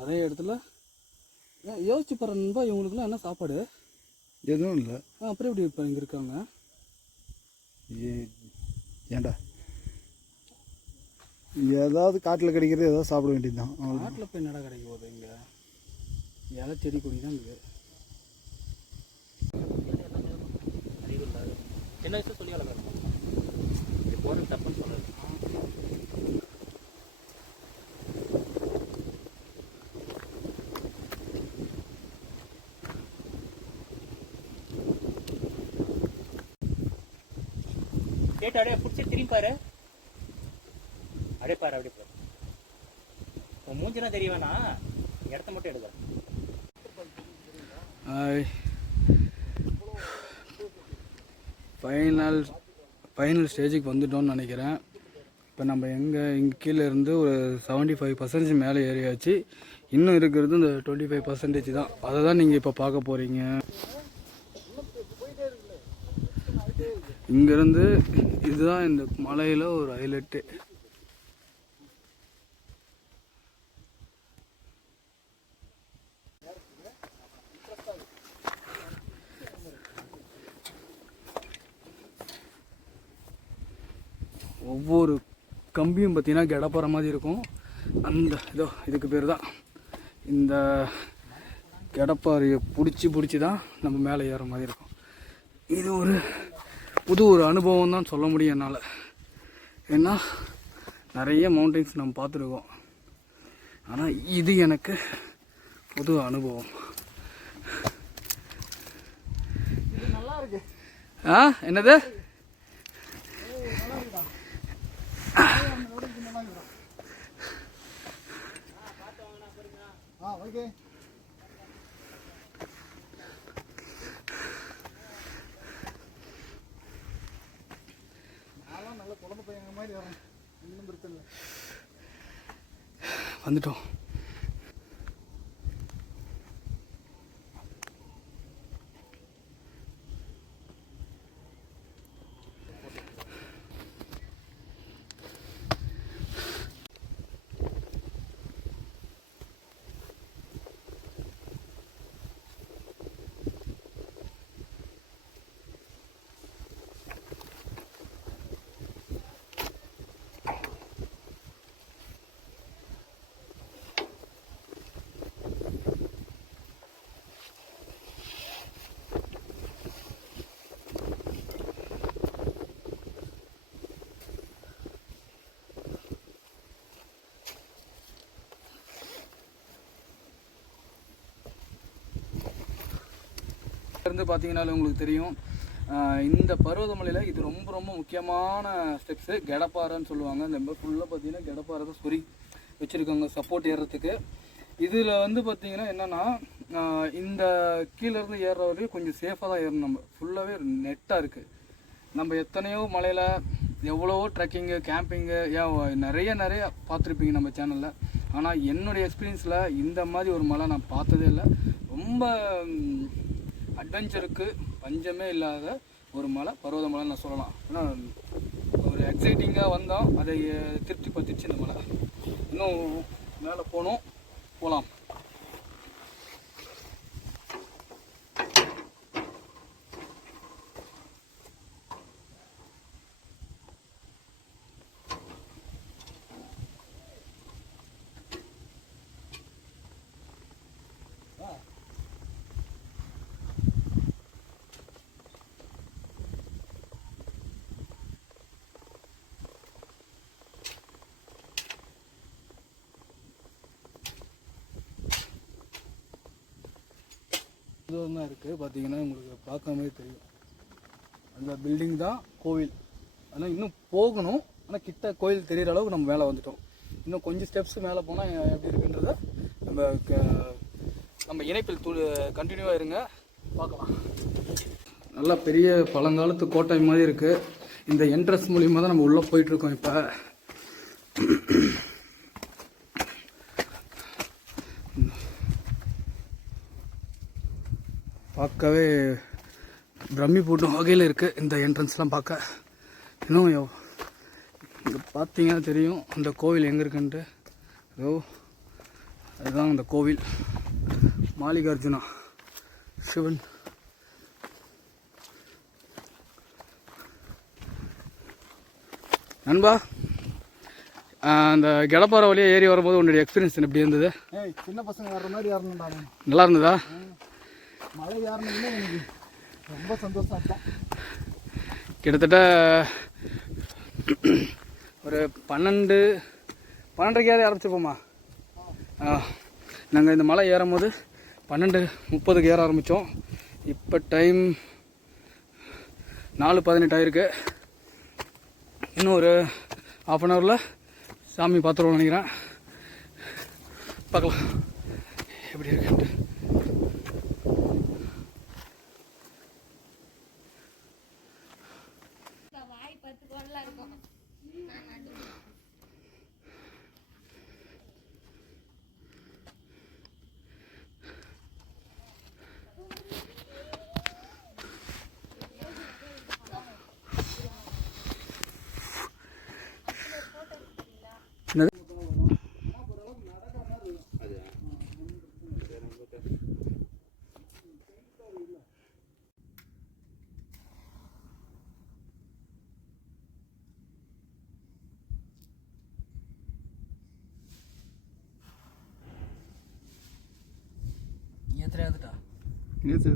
நிறைய இடத்துல யோசிச்சு பாருன்பா, இவங்களுக்குலாம் என்ன சாப்பாடு? எதுவும் இல்லை. அப்புறம் எப்படி இப்போ இங்கே இருக்காங்க? ஏண்டா ஏதாவது காட்டில் கிடைக்கிறது ஏதாவது சாப்பிட வேண்டியது தான். காட்டில் போய் என்னடா கிடைக்க போகுது? இங்கே இலை செடி கொடி தான் இருக்குது. சின்ன வயசுல சொல்லி வளர்க்குறோம், இது போகிறது தப்புன்னு சொல்கிறது. கேட்டு அப்படியே பிடிச்சி திரும்பி பாரு, அப்படியே பாரு, அப்படியே பாரு. உன் மூஞ்சினா தெரிய வேணாம், இடத்த மட்டும் எடுக்கிறேன். ஃபைனல் ஸ்டேஜுக்கு வந்துட்டோம்னு நினைக்கிறேன். இப்போ நம்ம இங்கே கீழே இருந்து ஒரு 75% மேலே ஏறியாச்சு. இன்னும் இருக்கிறது இந்த 25% தான். அதை தான் நீங்கள் இப்போ பார்க்க போகிறீங்க. இங்கேருந்து இதுதான் இந்த மலையில் ஒரு ஹைலைட்டு. ஒவ்வொரு கம்பியும் பார்த்தீங்கன்னா கடப்பாற மாதிரி இருக்கும். இதுக்கு பேர் தான் இந்த கடப்பாறையை பிடிச்சி தான் நம்ம மேலே ஏற மாதிரி இருக்கும். இது ஒரு அனுபவம் தான் சொல்ல முடியும் என்னால். ஏன்னா நிறைய மவுண்டன்ஸ் நம்ம பார்த்துருக்கோம், ஆனால் இது எனக்கு புது அனுபவம். நல்லா இருக்கு. என்னது? ஓகே. நல்ல குழந்தை பையன் மாதிரி வரேன், இன்னும் பிரச்சனை இல்லை. வந்துட்டோம். இருந்து பார்த்தீங்கன்னாலும் உங்களுக்கு தெரியும், இந்த பர்வதமலையில் இது ரொம்ப ரொம்ப முக்கியமான ஸ்டெப்ஸு. கடப்பாறைன்னு சொல்லுவாங்க. இந்த ஃபுல்லாக பார்த்தீங்கன்னா கடப்பாறை தான் சொறி வச்சுருக்காங்க சப்போர்ட் ஏறுறதுக்கு. இதில் வந்து பார்த்திங்கன்னா என்னென்னா, இந்த கீழேருந்து ஏறுற வரையும் கொஞ்சம் சேஃபாக தான் ஏறணும். நம்ம ஃபுல்லாகவே நெட்டாக இருக்குது. நம்ம எத்தனையோ மலையில் எவ்வளவோ ட்ரெக்கிங்கு, கேம்பிங்கு, நிறைய பார்த்துருப்பீங்க நம்ம சேனலில். ஆனால் என்னுடைய எக்ஸ்பீரியன்ஸில் இந்த மாதிரி ஒரு மலை நான் பார்த்ததே இல்லை. ரொம்ப அட்வென்ச்சருக்கு பஞ்சமே இல்லாத ஒரு மலை, பர்வதமலைன்னு நான் சொல்லலாம். ஏன்னா ஒரு எக்ஸைட்டிங்காக வந்தோம், அதை திருப்தி பற்றிச்சு இந்த மலை. இன்னும் மேலே போகலாம். தூரம் தான் இருக்குது. பார்த்தீங்கன்னா உங்களுக்கு பார்க்காமே தெரியும், அந்த பில்டிங் தான் கோவில். ஆனால் இன்னும் போகணும். ஆனால் கிட்ட கோயில் தெரிகிற அளவுக்கு நம்ம மேலே வந்துட்டோம். இன்னும் கொஞ்சம் ஸ்டெப்ஸ் மேலே போனால் எப்படி இருக்குன்றத நம்ம இணைப்பில் கண்டினியூவாக இருங்க, பார்க்கலாம். நல்லா பெரிய பழங்காலத்து கோட்டை மாதிரி இருக்குது. இந்த என்ட்ரன்ஸ் மூலியமாக தான் நம்ம உள்ளே போயிட்டுருக்கோம். இப்போ பார்க்கவே பிரம்மி போட்டும் வகையில் இருக்குது இந்த என்ட்ரன்ஸ்லாம் பார்க்க. இன்னும் இங்கே பார்த்தீங்கன்னா தெரியும் அந்த கோவில் எங்கே இருக்குன்ட்டு. அதுதான் அந்த கோவில் மாலிகார்ஜுனா சிவன். நண்பா, அந்த கடப்பாறை வழியாக ஏறி வரும்போது உன்னுடைய எக்ஸ்பீரியன்ஸ் எப்படி இருந்தது? ஏய், சின்ன பசங்க ஏறுற மாதிரி ஏறணும்டா. நல்லா இருந்ததா? மழை ஏறணும்னா எனக்கு ரொம்ப சந்தோஷம் ஆச்சேன். கிட்டத்தட்ட ஒரு 12:30 ஆரம்பிச்சிருப்போமா? நாங்கள் இந்த மலை ஏறும் போது 12:30 ஏற ஆரம்பித்தோம். இப்போ டைம் 4:18 ஆகிருக்கு. இன்னும் ஒரு ½ அன் ஹவரில் சாமி பார்த்துருவோம் நினைக்கிறேன். பார்க்கலாம் எப்படி இருக்குன்ட்டு. ஏத்துறா நேற்று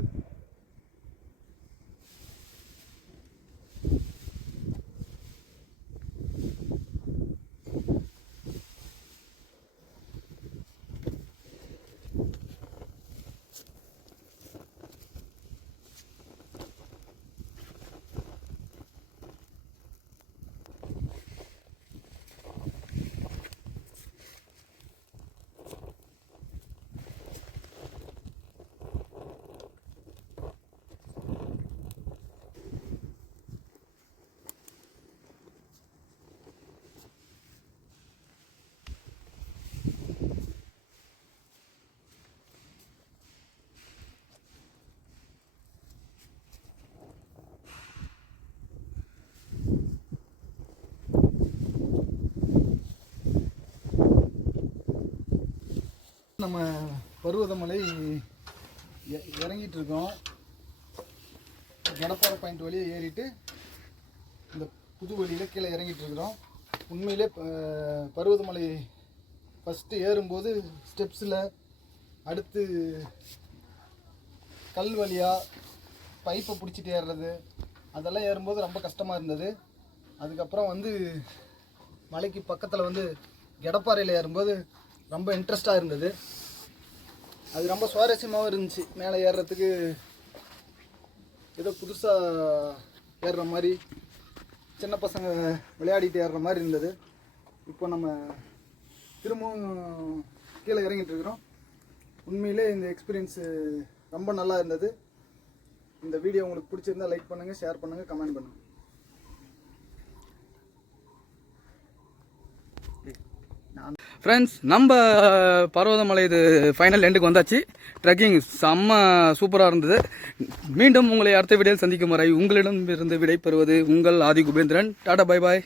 நம்ம பருவதமலை இறங்கிட்டு இருக்கோம். கடப்பாறை பாயிண்ட் வழியாக ஏறிட்டு இந்த புது வழியில் கீழே இறங்கிட்டு இருக்கிறோம். உண்மையிலே பருவதமலை ஃபஸ்ட்டு ஏறும்போது ஸ்டெப்ஸில், அடுத்து கல் வழியாக பைப்பை பிடிச்சிட்டு ஏறுறது, அதெல்லாம் ஏறும்போது ரொம்ப கஷ்டமாக இருந்தது. அதுக்கப்புறம் வந்து மலைக்கு பக்கத்தில் வந்து கடப்பாறையில் ஏறும்போது ரொம்ப இன்ட்ரெஸ்டாக இருந்தது. அது ரொம்ப சுவாரஸ்யமாகவும் இருந்துச்சு. மேலே ஏறுறதுக்கு ஏதோ புதுசாக ஏறுற மாதிரி, சின்ன பசங்க விளையாடிட்டு ஏறுற மாதிரி இருந்தது. இப்போ நம்ம திரும்பவும் கீழே இறங்கிட்டு இருக்கிறோம். உண்மையிலே இந்த எக்ஸ்பீரியன்ஸு ரொம்ப நல்லா இருந்தது. இந்த வீடியோ உங்களுக்கு பிடிச்சிருந்தா லைக் பண்ணுங்கள், ஷேர் பண்ணுங்கள், கமெண்ட் பண்ணுங்கள். ஃப்ரெண்ட்ஸ், நம்ம பர்வதமலை இது ஃபைனல் எண்டுக்கு வந்தாச்சு. ட்ரெக்கிங் செம்ம சூப்பராக இருந்தது. மீண்டும் உங்களை அடுத்த வீடியோவில் சந்திக்கும் வரை உங்களிடம் இருந்து விடைபெறுவது உங்கள் ஆதி குபேந்திரன். டாடா, பை பாய்.